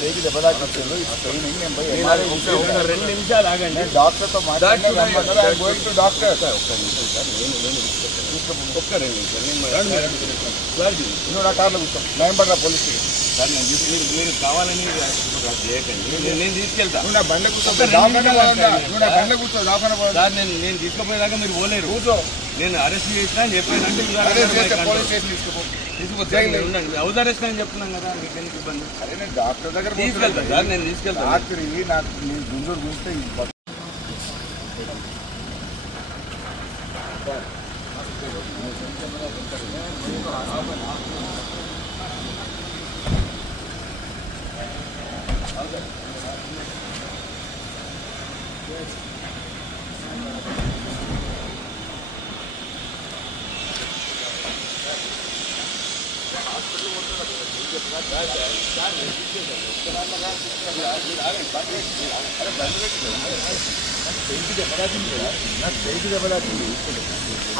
చేయికి దెబ్బ తాకించారు. రెండు నిమిషాలు ఆగండి. డాక్టర్తో మాట్లాడారు. డాక్టర్ ఒక్క 2 నిమిషాలు నువ్వు నా కార్లో కూర్చో. నయంబడ్రా పోలీస్ స్టేషన్. సార్ మీరు కావాలని చేయకండి. నేను తీసుకెళ్తాను. నువ్వు నా బండ్ల కూర్చో. నువ్వు నా బండ్ల కూర్చో. సార్ నేను తీసుకుపోయేదాకా మీరు పోలేరు. కూర్చో. నేను అరెస్ట్ చేసినా అని చెప్పానంటే పోలీస్ స్టేషన్ తీసుకుపోతే హౌస్ అరెస్ట్ అని చెప్తున్నాను కదా, మీకు ఎందుకు ఇబ్బంది? అరే నేను డాక్టర్ దగ్గర తీసుకెళ్తాను సార్, నేను తీసుకెళ్తాను. రాత్రి నాకు నేను గుంజూరు గుంజితే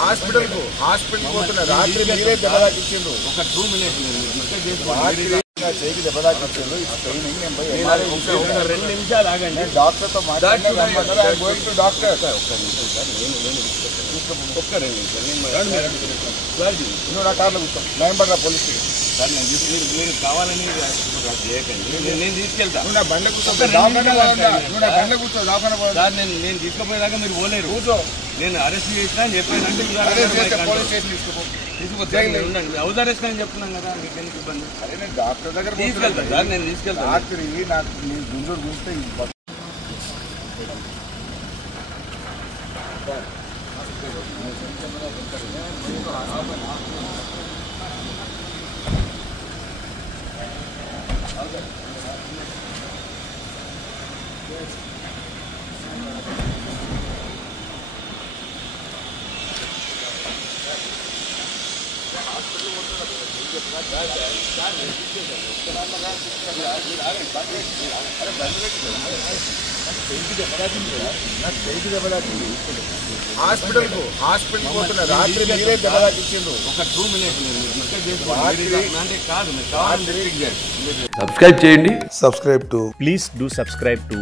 హాస్పిటల్ పోతున్నా. రాత్రి మీరే దెబ్బ తాకిచ్చిండ్రు. ఒక 2 మినిట్స్ చేయికి దెబ్బ తాకిచ్చిండ్రు. ఒక 2 నిమిషాలు ఆగండి. డాక్టర్తో మాట్లాడారు. డాక్టర్ ఒక్క 2 నిమిషాలు నువ్వు నా కార్లో కూర్చో. నయంబడ్రా పోలీస్ స్టేషన్. సార్ మీరు కావాలని చేయకండి. నేను తీసుకెళ్తాను. నువ్వు నా బండ్ల కూర్చో. నువ్వు నా బండ్ల కూర్చో. సార్ నేను తీసుకుపోయేదాకా మీరు పోలేరు. కూర్చో. నేను అరెస్ట్ చేసినా అని చెప్పానంటే పోలీస్ స్టేషన్ తీసుకుపోతే హౌస్ అరెస్ట్ అని చెప్తున్నాను కదా, మీకు ఎందుకు ఇబ్బంది? అరే నేను డాక్టర్ దగ్గర తీసుకెళ్తాను సార్, నేను తీసుకెళ్తాను. రాత్రి నాకు నేను గుంజూరు గుంజితే హాస్పిటల్ పోతున్నా. రాత్రి మీరే దెబ్బ తాకిచ్చిండ్రు. ఒక 2 మినిట్స్ అంటే కాదు. సబ్స్క్రైబ్ చేయండి. Please do subscribe to.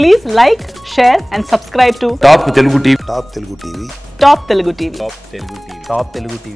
Please like, share and subscribe to top Telugu TV. Top Telugu TV. Top Telugu TV.